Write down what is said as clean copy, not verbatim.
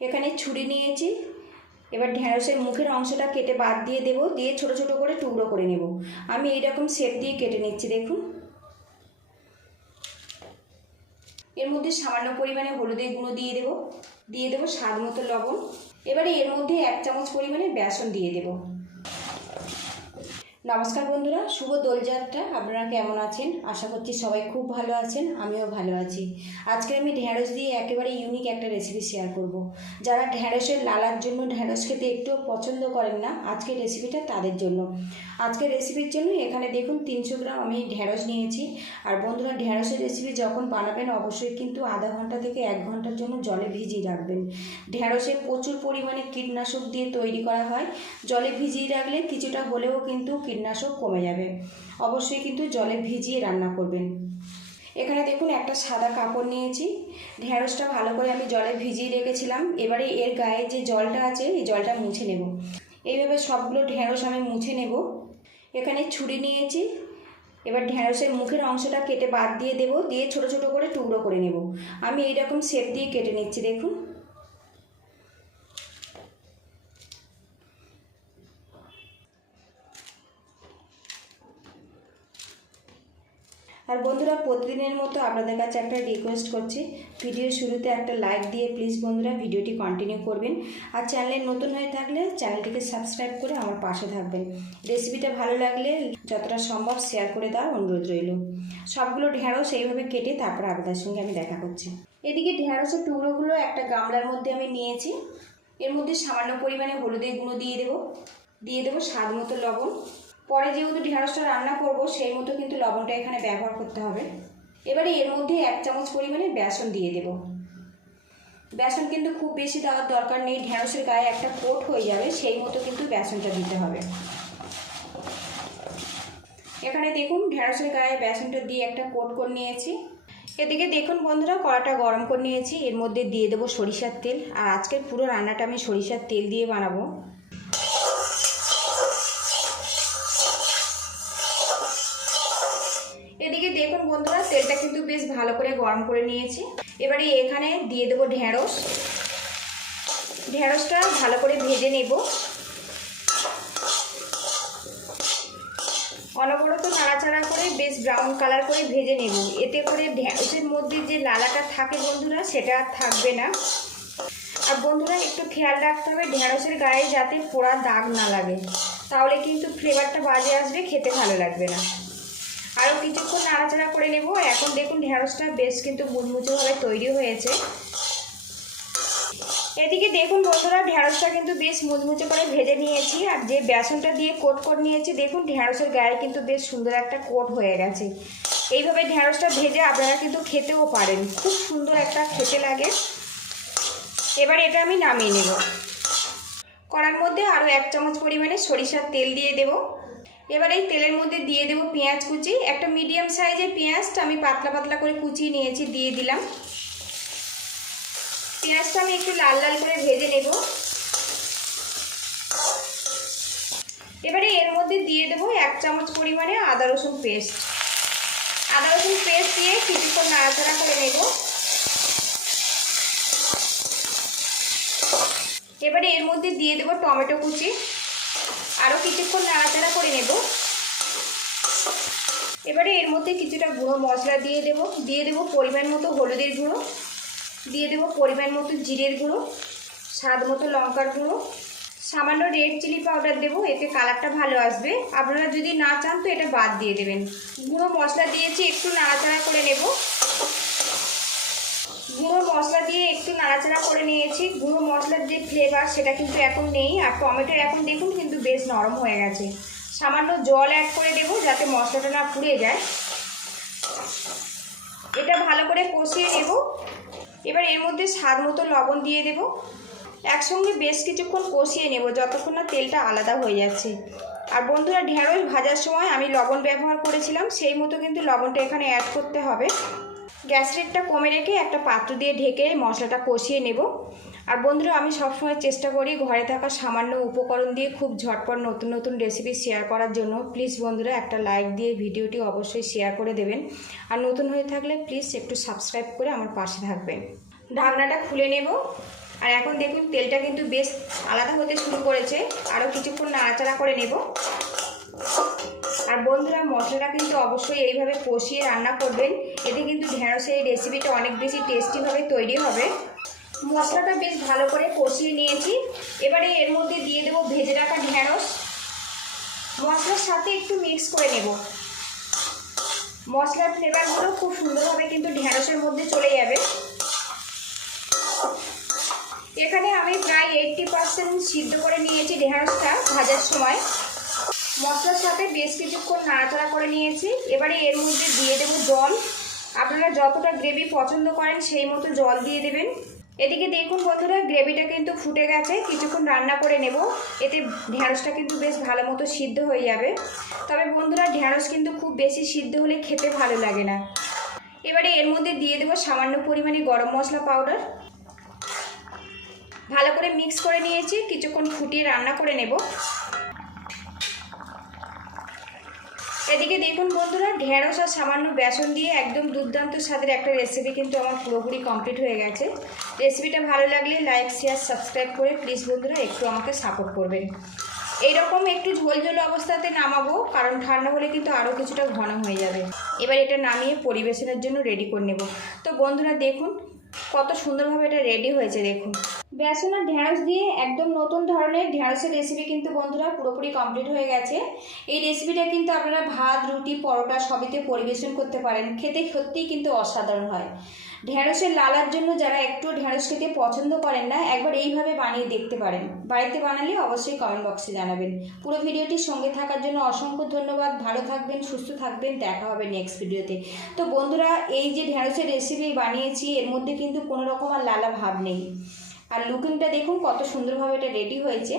এখানে ছুরি নিয়েছি। এবার ঢেঁড়সের মুখের অংশটা কেটে বাদ দিয়ে দেবো, দিয়ে ছোট ছোট করে টুকরো করে নেব। আমি এইরকম শেপ দিয়ে কেটে নিচ্ছি, দেখুন। এর মধ্যে সামান্য পরিমাণে হলুদের গুঁড়ো দিয়ে দেবো স্বাদ মতো লবণ। এবারে এর মধ্যে 1 চামচ পরিমাণে বেসন দিয়ে দেব। নমস্কার বন্ধুরা, শুভ দোলযাত্রা। আপনারা কেমন আছেন? আশা করছি সবাই খুব ভালো আছেন, আমিও ভালো আছি। আজকে আমি ঢেঁড়স দিয়ে একেবারে ইউনিক একটা রেসিপি শেয়ার করব। যারা ঢেঁড়সের লালার জন্য ঢেঁড়স খেতে একটুও পছন্দ করেন না, আজকের রেসিপিটা তাদের জন্য। আজকের রেসিপির জন্য এখানে দেখুন 300 গ্রাম আমি ঢেঁড়স নিয়েছি। আর বন্ধুরা, ঢেঁড়সের রেসিপি যখন বানাবেন অবশ্যই কিন্তু আধা ঘন্টা থেকে 1 ঘন্টার জন্য জলে ভিজিয়ে রাখবেন। ঢেঁড়সে প্রচুর পরিমাণে কীটনাশক দিয়ে তৈরি করা হয়। জলে ভিজিয়ে রাখলে কিছুটা হলেও কিন্তু কীটনাশক কমে যাবে। অবশ্যই কিন্তু জলে ভিজিয়ে রান্না করবেন। এখানে দেখুন একটা সাদা কাপড় নিয়েছি। ঢেঁড়সটা ভালো করে আমি জলে ভিজিয়ে রেখেছিলাম। এবারে এর গায়ে যে জলটা আছে এই জলটা মুছে নেব। এইভাবে সবগুলো ঢেঁড়স আমি মুছে নেব। এখানে ছুরি নিয়েছি। এবার ঢেঁড়সের মুখের অংশটা কেটে বাদ দিয়ে দেব, দিয়ে ছোট ছোট করে টুকরো করে নেব। আমি এইরকম শেপ দিয়ে কেটে নিচ্ছি, দেখুন। আর বন্ধুরা, প্রতিদিনের মতো আপনাদের কাছে একটা রিকোয়েস্ট করছি, ভিডিওর শুরুতে একটা লাইক দিয়ে প্লিজ বন্ধুরা ভিডিওটি কন্টিনিউ করবেন। আর চ্যানেলে নতুন হয়ে থাকলে চ্যানেলটিকে সাবস্ক্রাইব করে আমার পাশে থাকবেন। রেসিপিটা ভালো লাগলে যতটা সম্ভব শেয়ার করে দেওয়ার অনুরোধ রইল। সবগুলো ঢেঁড়স এইভাবে কেটে তারপর আপনাদের সঙ্গে আমি দেখা করছি। এদিকে ঢেঁড়সের টুকরোগুলো একটা গামলার মধ্যে আমি নিয়েছি। এর মধ্যে সামান্য পরিমাণে হলুদের গুঁড়ো দিয়ে দেবো স্বাদ মতো লবণ। পরে যেহেতু ঢেঁড়সটা রান্না করব সেই মতো কিন্তু লবণটা এখানে ব্যবহার করতে হবে। এবারে এর মধ্যে 1 চামচ পরিমাণে বেসন দিয়ে দেব। বেসন কিন্তু খুব বেশি দেওয়ার দরকার নেই, ঢেঁড়সের গায়ে একটা কোট হয়ে যাবে, সেই মতো কিন্তু বেসনটা দিতে হবে। এখানে দেখুন ঢেঁড়সের গায়ে বেসনটা দিয়ে একটা কোট করে নিয়েছি। এদিকে দেখুন বন্ধুরা, কড়াটা গরম করে নিয়েছি। এর মধ্যে দিয়ে দেবো সরিষার তেল। আর আজকের পুরো রান্নাটা আমি সরিষার তেল দিয়ে বানাবো। এদিকে দেখুন বন্ধুরা, তেলটা কিন্তু বেশ ভালো করে গরম করে নিয়েছি। এবারে এখানে দিয়ে দেবো ঢেঁড়সটা ভালো করে ভেজে নেব। অনবরত নাড়াচাড়া করে বেশ ব্রাউন কালার করে ভেজে নেব। এতে করে ঢেঁড়সের মধ্যে যে লালাটা থাকে বন্ধুরা, সেটা আর থাকবে না। আর বন্ধুরা, একটু খেয়াল রাখতে হবে ঢেঁড়সের গায়ে যাতে পোড়া দাগ না লাগে, তাহলে কিন্তু ফ্লেভারটা বাজে আসবে, খেতে ভালো লাগবে না। আরও কিছুক্ষণ নাড়াচাড়া করে নেব। এখন দেখুন ঢেঁড়সটা বেশ কিন্তু মুচমুচেভাবে তৈরি হয়েছে। এদিকে দেখুন বন্ধুরা, ঢেঁড়সটা কিন্তু বেশ মুচমুচে করে ভেজে নিয়েছি। আর যে বেসনটা দিয়ে কোট করে নিয়েছি, দেখুন ঢেঁড়সের গায়ে কিন্তু বেশ সুন্দর একটা কোট হয়ে গেছে। এইভাবে ঢেঁড়সটা ভেজে আপনারা কিন্তু খেতেও পারেন, খুব সুন্দর একটা খেতে লাগে। এবার এটা আমি নামিয়ে নেব। কড়ার মধ্যে আরও 1 চামচ পরিমাণে সরিষার তেল দিয়ে দেব। এবার এই তেলের মধ্যে দিয়ে দেবো পেঁয়াজ কুচি। একটা মিডিয়াম সাইজের পেঁয়াজটা আমি পাতলা পাতলা করে কুচিয়ে নিয়েছি, দিয়ে দিলাম। পেঁয়াজটা আমি একটু লাল লাল করে ভেজে নেব। এবারে এর মধ্যে দিয়ে দেবো 1 চামচ পরিমাণে আদা রসুন পেস্ট। আদা রসুন পেস্ট দিয়ে কিছুক্ষণ নাড়াচাড়া করে নেব। এবারে এর মধ্যে দিয়ে দেবো টমেটো কুচি। আরও কিছুক্ষণ নাড়াচাড়া করে নেব। এবারে এর মধ্যে কিছুটা গুঁড়ো মশলা দিয়ে দেবো পরিমাণ মতো হলুদের গুঁড়ো, দিয়ে দেবো পরিমাণ মতো জিরের গুঁড়ো, স্বাদ মতো লঙ্কার গুঁড়ো, সামান্য রেড চিলি পাউডার দেবো, এতে কালারটা ভালো আসবে। আপনারা যদি না চান তো এটা বাদ দিয়ে দেবেন। গুঁড়ো মশলা দিয়েছি, একটু নাড়াচাড়া করে নেব। গুঁড়ো মশলা দিয়ে একটু নাড়াচাড়া করে নিয়েছি। গুঁড়ো মশলার যে ফ্লেভার সেটা কিন্তু এখন নেই। আর টমেটোর এখন দেখুন কিন্তু বেশ নরম হয়ে গেছে। সামান্য জল অ্যাড করে দেবো যাতে মশলাটা না পুড়ে যায়। এটা ভালো করে কষিয়ে নেব। এবার এর মধ্যে স্বাদ মতো লবণ দিয়ে দেব। একসঙ্গে বেশ কিছুক্ষণ কষিয়ে নেব যতক্ষণ না তেলটা আলাদা হয়ে যাচ্ছে। আর বন্ধুরা, ঢেঁড়স ভাজার সময় আমি লবণ ব্যবহার করেছিলাম, সেই মতো কিন্তু লবণটা এখানে অ্যাড করতে হবে। গ্যাস রেটটা কমে রেখে একটা পাত্র দিয়ে ঢেকে মশলাটা কষিয়ে নেব। আর বন্ধুরা, আমি সবসময় চেষ্টা করি ঘরে থাকা সামান্য উপকরণ দিয়ে খুব ঝটপট নতুন নতুন রেসিপি শেয়ার করার জন্য। প্লিজ বন্ধুরা, একটা লাইক দিয়ে ভিডিওটি অবশ্যই শেয়ার করে দেবেন। আর নতুন হয়ে থাকলে প্লিজ একটু সাবস্ক্রাইব করে আমার পাশে থাকবেন। ঢাকনাটা খুলে নেব। আর এখন দেখুন তেলটা কিন্তু বেশ আলাদা হতে শুরু করেছে, আরও কিছুক্ষণ নাড়াচাড়া করে নেব। আর বন্ধুরা মশলাটা কিন্তু অবশ্যই এইভাবে কষিয়ে রান্না করবেন, এতে কিন্তু ঢেঁড়সের এই রেসিপিটা অনেক বেশি টেস্টিভাবে তৈরি হবে। মশলাটা বেশ ভালো করে কষিয়ে নিয়েছি, এবারে এর মধ্যে দিয়ে দেবো ভেজে রাখা ঢেঁড়স, মশলার সাথে একটু মিক্স করে নেব। মশলার ফ্লেভারগুলো খুব সুন্দরভাবে কিন্তু ঢেঁড়সের মধ্যে চলে যাবে। এখানে আমি প্রায় 80% সিদ্ধ করে নিয়েছি ঢেঁড়সটা ভাজার সময়। মশলার সাথে বেশ কিছুক্ষণ নাড়াচাড়া করে নিয়েছি, এবারে এর মধ্যে দিয়ে দেবো জল। আপনারা যতটা গ্রেভি পছন্দ করেন সেই মতো জল দিয়ে দেবেন। এদিকে দেখুন বন্ধুরা গ্রেভিটা কিন্তু ফুটে গেছে, কিছুক্ষণ রান্না করে নেব, এতে ঢেঁড়সটা কিন্তু বেশ ভালো মতো সিদ্ধ হয়ে যাবে। তবে বন্ধুরা ঢেঁড়স কিন্তু খুব বেশি সিদ্ধ হলে খেতে ভালো লাগে না। এবারে এর মধ্যে দিয়ে দেবো সামান্য পরিমাণে গরম মশলা পাউডার। ভালো করে মিক্স করে নিয়েছি, কিছুক্ষণ ফুটিয়ে রান্না করে নেব। এদিকে দেখুন বন্ধুরা ঢেঁড়স আর সামান্য বেসন দিয়ে একদম দুর্দান্ত স্বাদের একটা রেসিপি কিন্তু আমার পুরোপুরি কমপ্লিট হয়ে গেছে। রেসিপিটা ভালো লাগলে লাইক শেয়ার সাবস্ক্রাইব করে প্লিজ বন্ধুরা একটু আমাকে সাপোর্ট করবেন। এইরকম একটু ঝোল ঝোল অবস্থাতে নামাবো, কারণ ঠান্ডা হলে কিন্তু আরও কিছুটা ঘন হয়ে যাবে। এবার এটা নামিয়ে পরিবেশনের জন্য রেডি করে নেব। তো বন্ধুরা দেখুন কত সুন্দরভাবে এটা রেডি হয়েছে। দেখুন বেসন আর ঢেঁড়স দিয়ে একদম নতুন ধরনের ঢেঁড়সের রেসিপি কিন্তু বন্ধুরা পুরোপুরি কমপ্লিট হয়ে গেছে। এই রেসিপিটা কিন্তু আপনারা ভাত, রুটি, পরোটা সবইতে পরিবেশন করতে পারেন, খেতে সত্যিই কিন্তু অসাধারণ হয়। ঢেঁড়সের লালার জন্য যারা একটু ঢেঁড়স খেতে পছন্দ করেন না, একবার এইভাবে বানিয়ে দেখতে পারেন। বাড়িতে বানালে অবশ্যই কমেন্ট বক্সে জানাবেন। পুরো ভিডিওটির সঙ্গে থাকার জন্য অসংখ্য ধন্যবাদ। ভালো থাকবেন, সুস্থ থাকবেন, দেখা হবে নেক্সট ভিডিওতে। তো বন্ধুরা এই যে ঢেঁড়সের রেসিপি বানিয়েছি এর মধ্যে কিন্তু কোনো রকম আর লালা ভাব নেই। আর লুকিংটা দেখুন কত সুন্দরভাবে এটা রেডি হয়েছে।